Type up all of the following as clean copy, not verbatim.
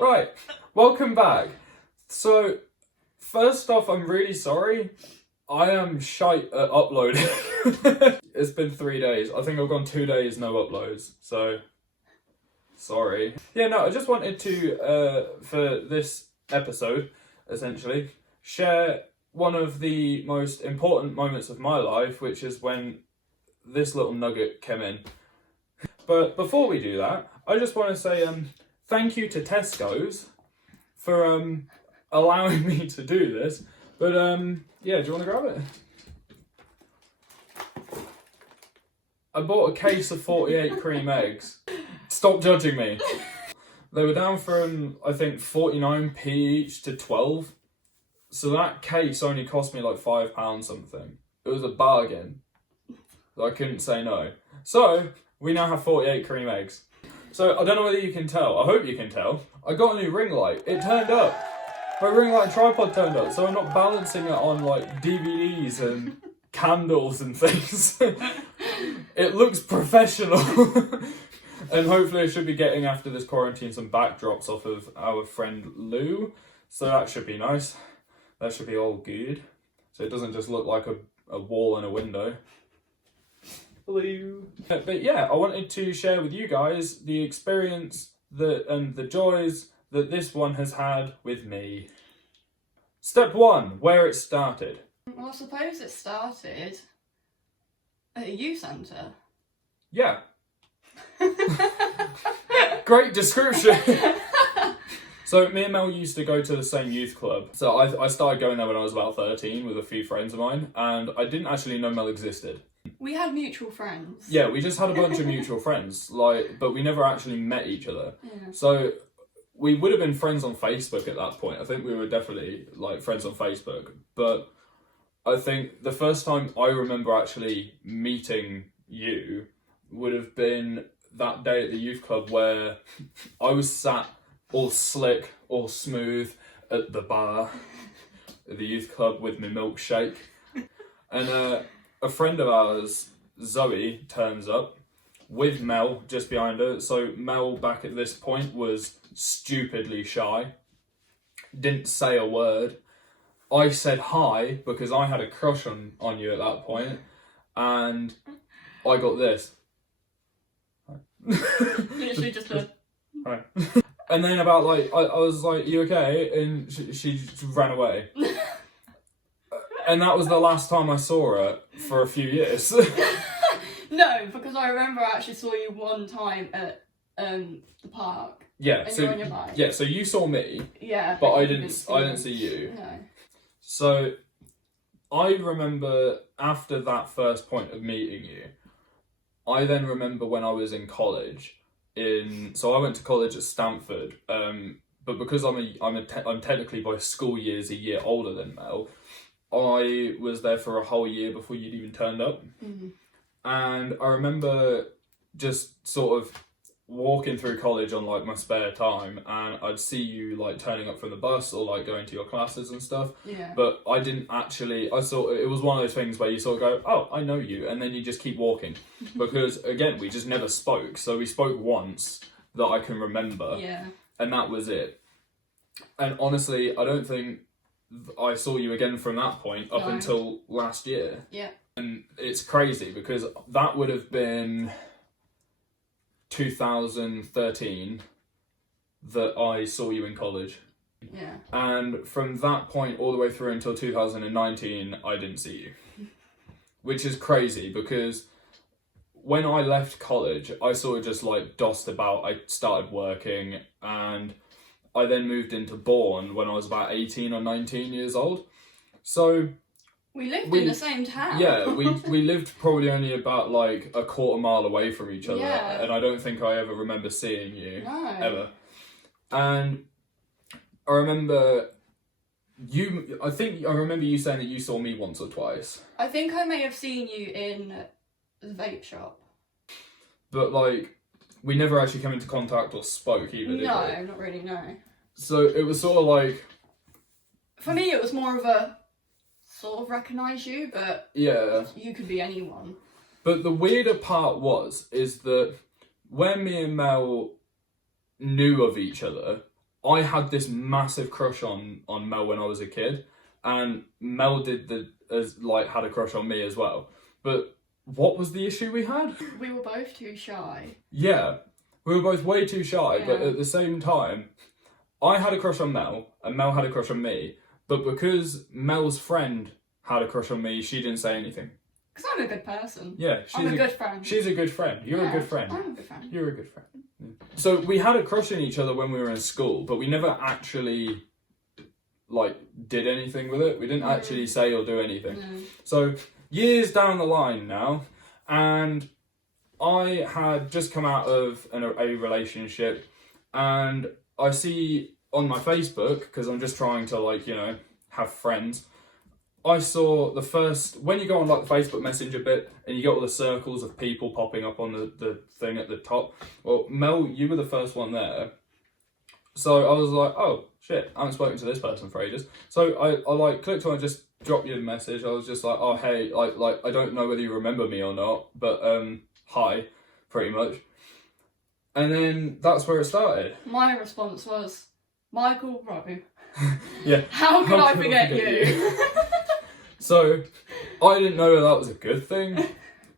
Right, welcome back. So, first off, I'm really sorry. I am shite at uploading. It's been 3 days. I think I've gone 2 days no uploads, so sorry. Yeah, no, I just wanted to, for this episode, essentially, share one of the most important moments of my life, which is when this little nugget came in. But before we do that, I just want to say thank you to Tesco's for allowing me to do this. But yeah, do you want to grab it? I bought a case of 48 cream eggs. Stop judging me. They were down from, I think, 49p each to 12. So that case only cost me like £5 something. It was a bargain. So I couldn't say no. So we now have 48 cream eggs. So I don't know whether you can tell. I hope you can tell. I got a new ring light. It turned up. My ring light tripod turned up. So I'm not balancing it on like DVDs and candles and things. It looks professional. And hopefully I should be getting, after this quarantine, some backdrops off of our friend Lou. So that should be nice. That should be all good. So it doesn't just look like a wall and a window. Hello. But yeah, I wanted to share with you guys the experience and the joys that this one has had with me. Step 1, where it started. Well, I suppose it started at a youth centre. Yeah. Great description. So me and Mel used to go to the same youth club. So I started going there when I was about 13 with a few friends of mine, and I didn't actually know Mel existed. We had mutual friends. Yeah, we just had a bunch of mutual friends, but we never actually met each other. Yeah. So we would have been friends on Facebook at that point. I think we were definitely like friends on Facebook. But I think the first time I remember actually meeting you would have been that day at the youth club where I was sat all slick, all smooth at the bar at the youth club with my milkshake. And a friend of ours, Zoe, turns up with Mel just behind her. So Mel, back at this point, was stupidly shy. Didn't say a word. I said hi because I had a crush on you at that point. And I got this. Literally just a... Hi. And then about like, I was like, you okay? And she just ran away. And that was the last time I saw her for a few years. No, because I remember I actually saw you one time at the park. Yeah, and so you're on your bike. yeah, so you saw me. Yeah, but I you didn't see you. No. So I remember after that first point of meeting you, I then remember when I was in college. So I went to college at Stanford, but because I'm technically by school years a year older than Mel, I was there for a whole year before you'd even turned up. Mm-hmm. And I remember just sort of walking through college on like my spare time, and I'd see you like turning up from the bus or like going to your classes and stuff. Yeah. But I didn't actually, I thought it was one of those things where you sort of go, oh, I know you, and then you just keep walking. Because again, we just never spoke. So we spoke once that I can remember. Yeah. And that was it. And honestly, I don't think I saw you again from that point up until last year. Yeah. And it's crazy because that would have been 2013 that I saw you in college. Yeah. And from that point all the way through until 2019, I didn't see you. Which is crazy because when I left college, I sort of just like dossed about. I started working, and I then moved into Bourne when I was about 18 or 19 years old. So we lived in the same town. Yeah, we lived probably only about like a quarter mile away from each other. Yeah. And I don't think I ever remember seeing you. No. Ever. And I remember I remember you saying that you saw me once or twice. I think I may have seen you in the vape shop. But like, we never actually came into contact or spoke either, did we? No, not really, no. So it was sort of like... For me, it was more of a sort of recognise you, but yeah, you could be anyone. But the weirder part is that when me and Mel knew of each other, I had this massive crush on Mel when I was a kid, and Mel had a crush on me as well. But what was the issue we had? We were both too shy. Yeah, we were both way too shy, but Yeah. at the same time, I had a crush on Mel, and Mel had a crush on me. But because Mel's friend had a crush on me, she didn't say anything. Because I'm a good person. Yeah, I'm a good friend. She's a good friend. You're a good friend. I'm a good friend. You're a good friend. So we had a crush on each other when we were in school, but we never actually did anything with it. We didn't actually say or do anything. No. So years down the line now, and I had just come out of a relationship, and I see on my Facebook, because I'm just trying to have friends, I saw the first, when you go on the Facebook Messenger bit and you get all the circles of people popping up on the thing at the top. Well, Mel, you were the first one there. So I was like, oh shit, I haven't spoken to this person for ages. So I clicked on it, just dropped you a message. I was just like, oh hey, I don't know whether you remember me or not, but hi, pretty much. And then that's where it started. My response was, Michael Rowe. Yeah. How could I forget you? So, I didn't know that was a good thing.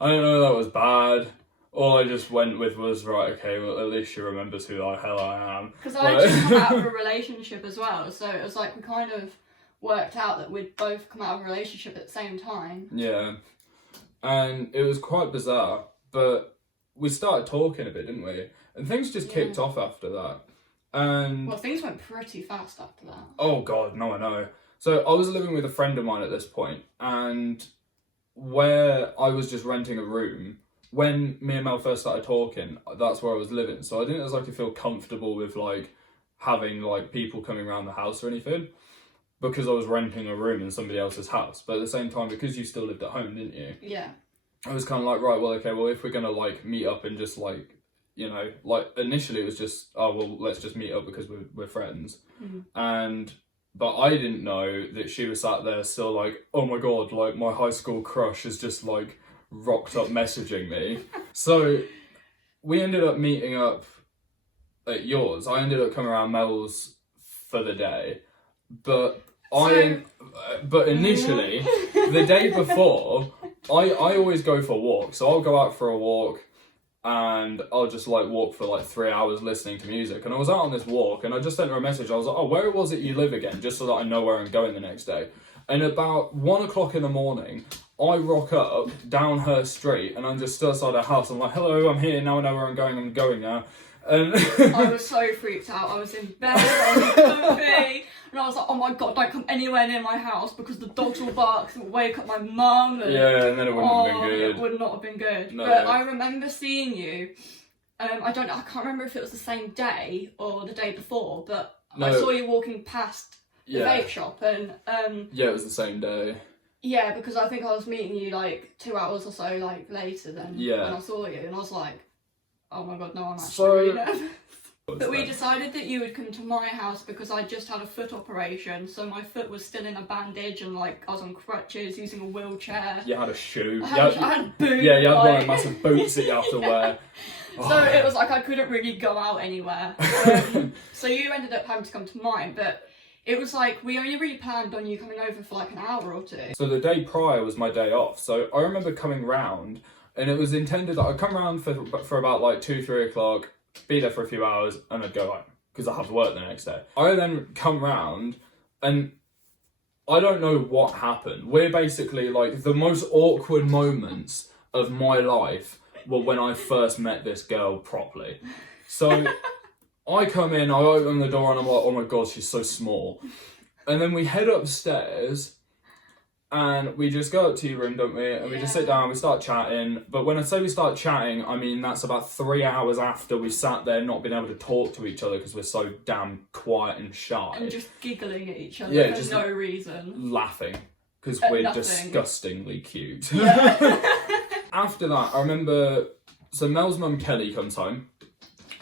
I didn't know that was bad. All I just went with was, right, okay, well, at least she remembers who the hell I am. Because I just come out of a relationship as well, so it was like we kind of worked out that we'd both come out of a relationship at the same time. Yeah. And it was quite bizarre, but we started talking a bit, didn't we? And things just kicked off after that. And well, things went pretty fast after that. oh god, no, I know. So I was living with a friend of mine at this point, and where I was just renting a room, when me and Mel first started talking, that's where I was living. So I didn't exactly feel comfortable with having people coming around the house or anything, because I was renting a room in somebody else's house. But at the same time, because you still lived at home, didn't you? Yeah. I was kind of like, right, well, okay, well, if we're gonna meet up and just initially it was just, oh well, let's just meet up because we're friends. Mm. But I didn't know that she was sat there still oh my god, my high school crush is just rocked up messaging me. So we ended up meeting up at yours. I ended up coming around Mel's for the day, but initially the day before, I always go for walks. So I'll go out for a walk, and I'll just walk for 3 hours listening to music. And I was out on this walk, and I just sent her a message. I was like, oh, where was it you live again? Just so that I know where I'm going the next day. And about 1 o'clock in the morning, I rock up down her street, and I'm just still outside her house. I'm like, hello, I'm here, now I know where I'm going now. And I was so freaked out. I was in bed, I was comfy, and I was like, oh my god, don't come anywhere near my house because the dogs will bark, it will wake up my mum. Yeah, and then it wouldn't have been good. It would not have been good. No. But I remember seeing you, I can't remember if it was the same day or the day before, but No. I saw you walking past the vape shop, and yeah, it was the same day. yeah, because I think I was meeting you 2 hours or so later than when I saw you, and I was like, oh my god, no, I'm actually really nervous. But we decided that you would come to my house because I just had a foot operation, so my foot was still in a bandage, and I was on crutches using a wheelchair. You had a shoe. I had boots. Yeah, you had one of the massive boots that you have to wear. So it was I couldn't really go out anywhere. So you ended up having to come to mine, but it was we only really planned on you coming over for an hour or two. So the day prior was my day off. So I remember coming round, and it was intended that I'd come round for about 2-3 o'clock, be there for a few hours, and I'd go home because I have to work the next day. I then come round, and I don't know what happened. We're basically the most awkward moments of my life were when I first met this girl properly. So I come in, I open the door, and I'm like, oh my god, she's so small. And then we head upstairs, and we just go up to your room, don't we? And we just sit down, we start chatting. But when I say we start chatting, I mean that's about 3 hours after we sat there not being able to talk to each other because we're so damn quiet and shy. And just giggling at each other for just no reason. Laughing because we're nothing. disgustingly cute. Yeah. After that, I remember, so Mel's mum Kelly comes home.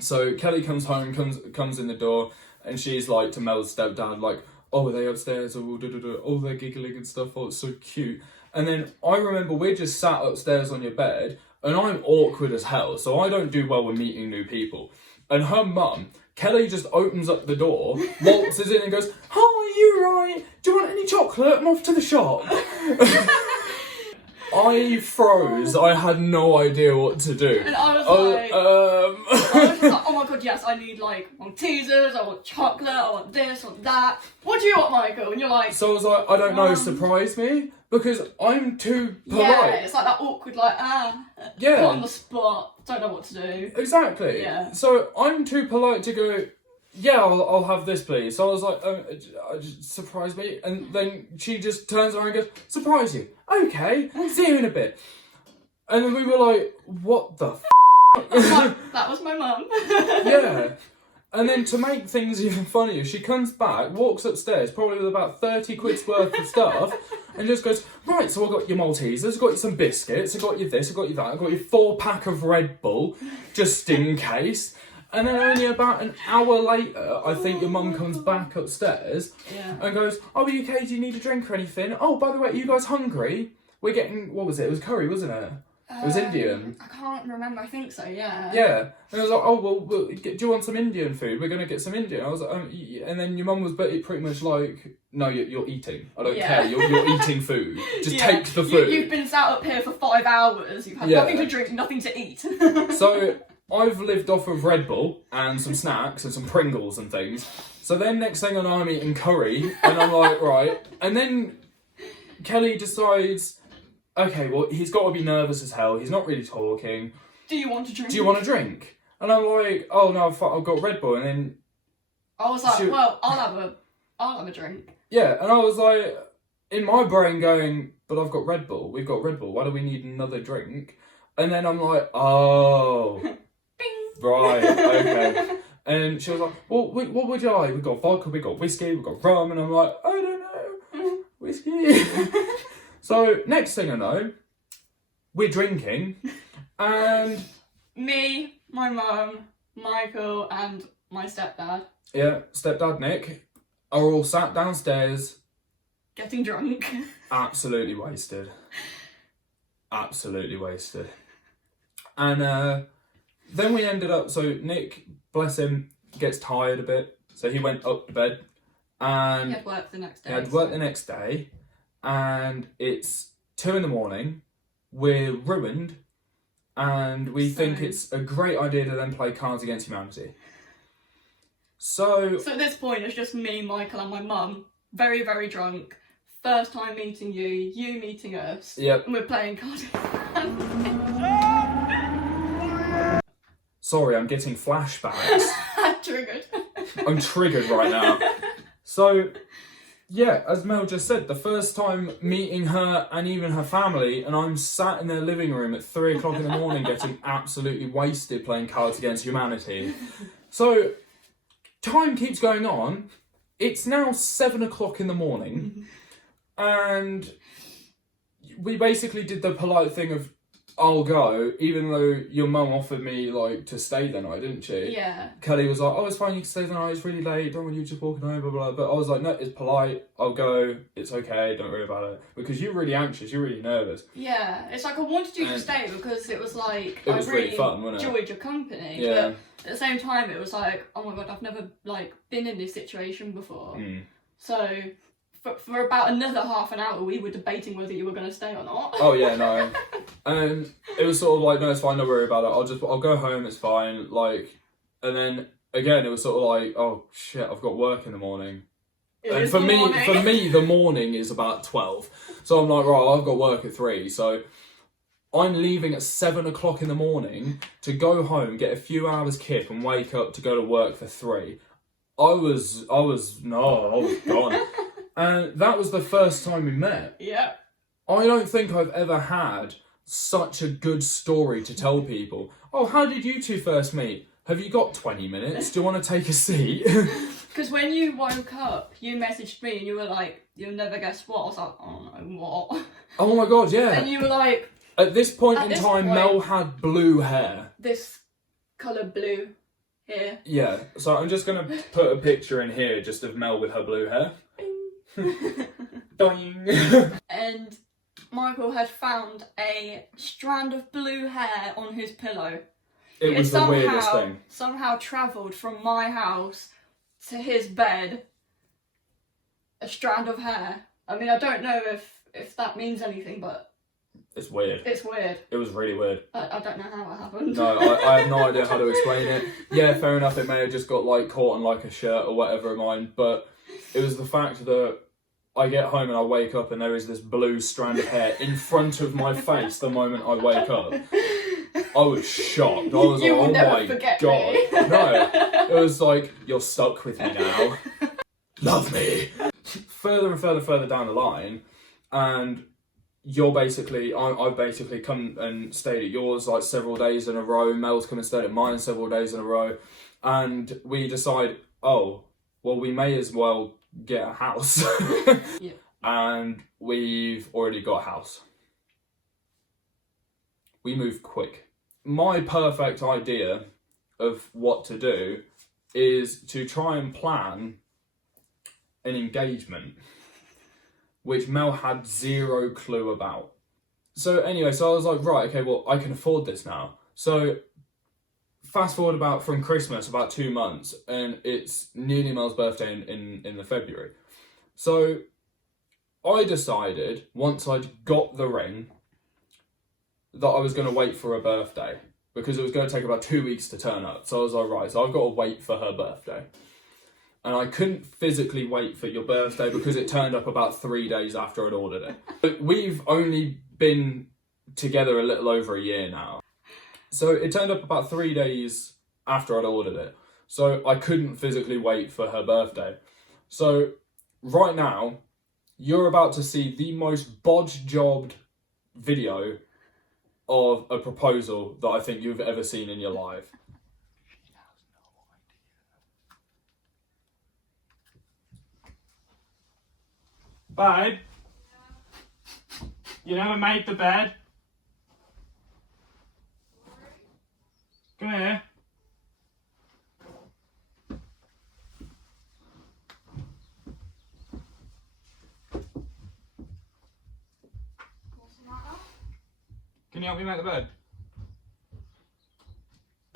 So Kelly comes home, comes in the door, and she's to Mel's stepdad, oh, are they upstairs? Oh, oh, they're giggling and stuff. Oh, it's so cute. And then I remember we're just sat upstairs on your bed, and I'm awkward as hell, so I don't do well with meeting new people. And her mum, Kelly, just opens up the door, waltzes in and goes, "Hi, you right? Do you want any chocolate? I'm off to the shop." I froze. I had no idea what to do. And I was like, I was just like, oh my god, yes, I need like Maltesers, I want chocolate, I want this, I want that. What do you want, Michael? And you're like, so I was like, I don't know, surprise me, because I'm too polite. Yeah, it's like that awkward, like, yeah, put on the spot, don't know what to do. Exactly. Yeah. So I'm too polite to go, yeah, I'll have this, please. So I was like, surprise me. And then she just turns around and goes, surprise you. Okay, see you in a bit. And then we were like, what the f***? That was my mum. Yeah. And then to make things even funnier, she comes back, walks upstairs, probably with about 30 quid's worth of stuff, and just goes, right, so I got your Maltesers, I got you some biscuits, I got you this, I got you that, I got you 4-pack of Red Bull, just in case. And then only about an hour later, I think your mum comes back upstairs and goes, oh, are you okay? Do you need a drink or anything? Oh, by the way, are you guys hungry? We're getting, what was it? It was curry, wasn't it? It was Indian. I can't remember, I think so, yeah. Yeah. And I was like, oh, well do you want some Indian food? We're going to get some Indian. I was like, and then your mum was pretty much like, no, you're eating. I don't care. You're eating food. Just take the food. You've been sat up here for 5 hours. You've had nothing to drink, nothing to eat. So I've lived off of Red Bull and some snacks and some Pringles and things. So then next thing I know, I'm eating curry. And I'm like, right. And then Kelly decides, okay, well, he's got to be nervous as hell. He's not really talking. Do you want a drink? Do you want a drink? And I'm like, oh no, I've got Red Bull. And then I was like, well, I'll have a drink. Yeah, and I was like, in my brain going, but I've got Red Bull. We've got Red Bull. Why do we need another drink? And then I'm like, oh, right, okay. And she was like, well, what would you like? We've got vodka, we've got whiskey, we've got rum. And I'm like, I don't know, whiskey. So next thing I know, we're drinking, and me, my mum, Michael, and my stepdad. Yeah, stepdad Nick are all sat downstairs, getting drunk. Absolutely wasted. Absolutely wasted. And then we ended up. So Nick, bless him, gets tired a bit, so he went up to bed, and he had work the next day. The next day. And it's 2 a.m. We're ruined, and we think it's a great idea to then play Cards Against Humanity. So at this point, it's just me, Michael, and my mum, very, very drunk. First time meeting you meeting us. Yep. And we're playing Cards. Sorry, I'm getting flashbacks. Triggered. I'm triggered right now. So. Yeah, as Mel just said, the first time meeting her and even her family, and I'm sat in their living room at 3 o'clock in the morning getting absolutely wasted playing Cards Against Humanity. So, time keeps going on. It's now 7 o'clock in the morning, and we basically did the polite thing of, I'll go, even though your mum offered me, like, to stay the night, didn't she? Yeah. Kelly was like, oh, it's fine, you can stay the night, it's really late, don't want you just walking home, blah, blah, blah. But I was like, no, it's polite, I'll go, it's okay, don't worry about it. Because you're really anxious, you're really nervous. Yeah, it's like I wanted you to stay because it was like, it was really fun, wasn't it? Enjoyed your company. Yeah. But at the same time, it was like, oh my god, I've never, like, been in this situation before. So... For about another half an hour, we were debating whether you were going to stay or not. Oh yeah, no. And it was sort of like, no, it's fine, don't worry about it. I'll go home, it's fine. Like, and then again, it was sort of like, oh shit, I've got work in the morning. And for me, the morning is about 12. So I'm like, right, I've got work at 3. So I'm leaving at 7 o'clock in the morning to go home, get a few hours kip, and wake up to go to work for 3. I was gone. And that was the first time we met. Yeah. I don't think I've ever had such a good story to tell people. Oh, how did you two first meet? Have you got 20 minutes? Do you want to take a seat? Because when you woke up, you messaged me and you were like, you'll never guess what. I was like, oh no, what? Oh my god, yeah. And you were like... At this point in time, Mel had blue hair. This colour blue here. Yeah, so I'm just going to put a picture in here just of Mel with her blue hair. And Michael had found a strand of blue hair on his pillow. It was the weirdest thing. Somehow travelled from my house to his bed. A strand of hair. I mean, I don't know if that means anything, but it's weird. It's weird. It was really weird. I don't know how it happened. No, I have no idea how to explain it. Yeah, fair enough, it may have just got like caught on like a shirt or whatever of mine, but it was the fact that I get home and I wake up and there is this blue strand of hair in front of my face the moment I wake up. I was shocked. I was you like, will oh never my forget god. Me. No, it was like, you're stuck with me now. Love me. Further and further down the line, and I've basically come and stayed at yours like several days in a row. Mel's come and stayed at mine several days in a row, and we decide, oh, well, we may as well get a house. Yeah. And we've already got a house. We moved quick. My perfect idea of what to do is to try and plan an engagement, which Mel had zero clue about. So anyway, so I was like, right, okay, well, I can afford this now. So fast forward from Christmas, about 2 months, and it's nearly Mel's birthday in the February. So I decided, once I'd got the ring, that I was going to wait for her birthday, because it was going to take about 2 weeks to turn up. So I was like, right, so I've got to wait for her birthday. And I couldn't physically wait for your birthday because it turned up about 3 days after I'd ordered it. But we've only been together a little over a year now. So it turned up about 3 days after I'd ordered it. So I couldn't physically wait for her birthday. So right now, you're about to see the most bodge-jobbed video of a proposal that I think you've ever seen in your life. Babe, you never made the bed. Come here. What's the matter? Can you help me make the bed?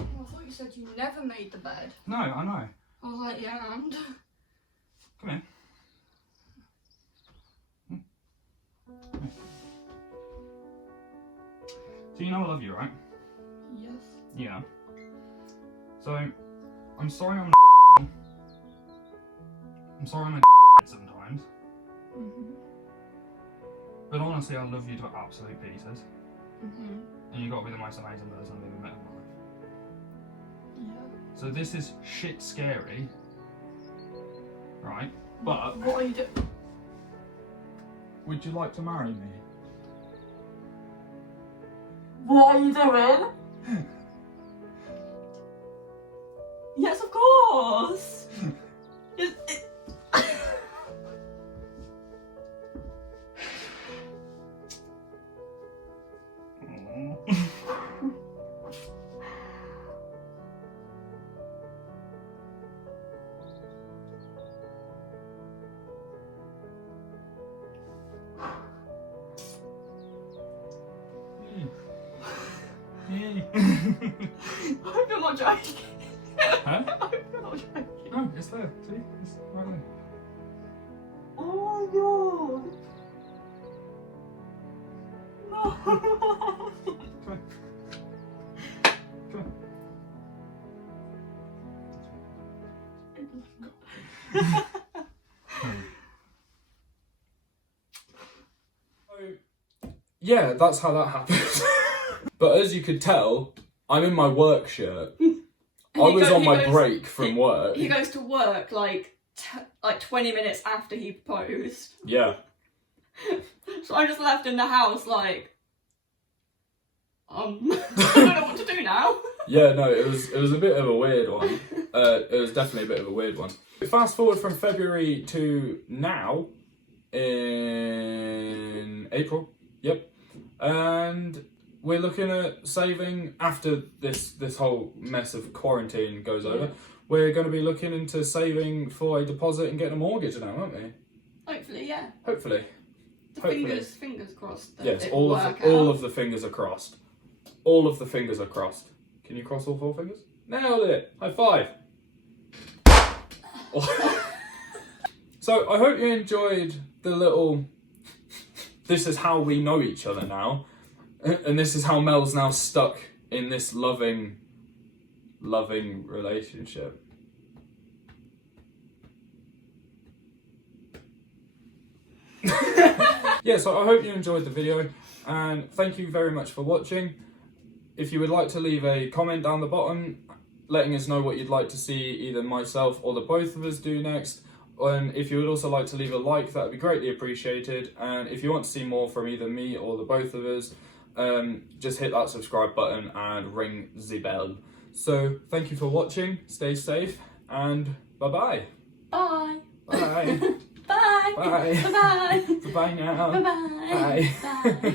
Oh, I thought you said you never made the bed. No, I know. I was like, yeah, and? Come here. So you know I love you, right? Yes. Yeah. So, I'm sorry I'm sorry I'm a sometimes. Mhm. But honestly, I love you to absolute pieces. Mhm. And you got to be the most amazing person I've ever met in my life. Yeah. So this is shit scary. Right? But What are you doing? would you like to marry me? What are you doing? Yes, of course. I hope you're not joking. Huh? I hope you're not joking. No, it's there. See? It's right there. Oh my god. No. Come on. Come on. So, yeah, that's how that happened. But as you could tell, I'm in my work shirt. I was on my break from work. He goes to work like 20 minutes after he proposed. Yeah. So I just left in the house like, I don't know what to do now. Yeah, no, it was a bit of a weird one. It was definitely a bit of a weird one. Fast forward from February to now, in April. Yep. And we're looking at saving after this whole mess of quarantine goes over. We're going to be looking into saving for a deposit and getting a mortgage now, aren't we? Hopefully, yeah. Hopefully. Hopefully. Fingers crossed. That Yes, it all will of work the, all out. of the fingers are crossed. All of the fingers are crossed. Can you cross all 4 fingers? Nailed it! High five! So I hope you enjoyed the little. This is how we know each other now, and this is how Mel's now stuck in this loving relationship. Yeah, so I hope you enjoyed the video, and thank you very much for watching. If you would like to leave a comment down the bottom, letting us know what you'd like to see either myself or the both of us do next. And if you would also like to leave a like, that would be greatly appreciated. And if you want to see more from either me or the both of us, just hit that subscribe button and ring the bell. So thank you for watching, stay safe, and bye-bye. Bye. Bye. Bye. Bye. Bye. Bye now. Bye. Bye. Bye.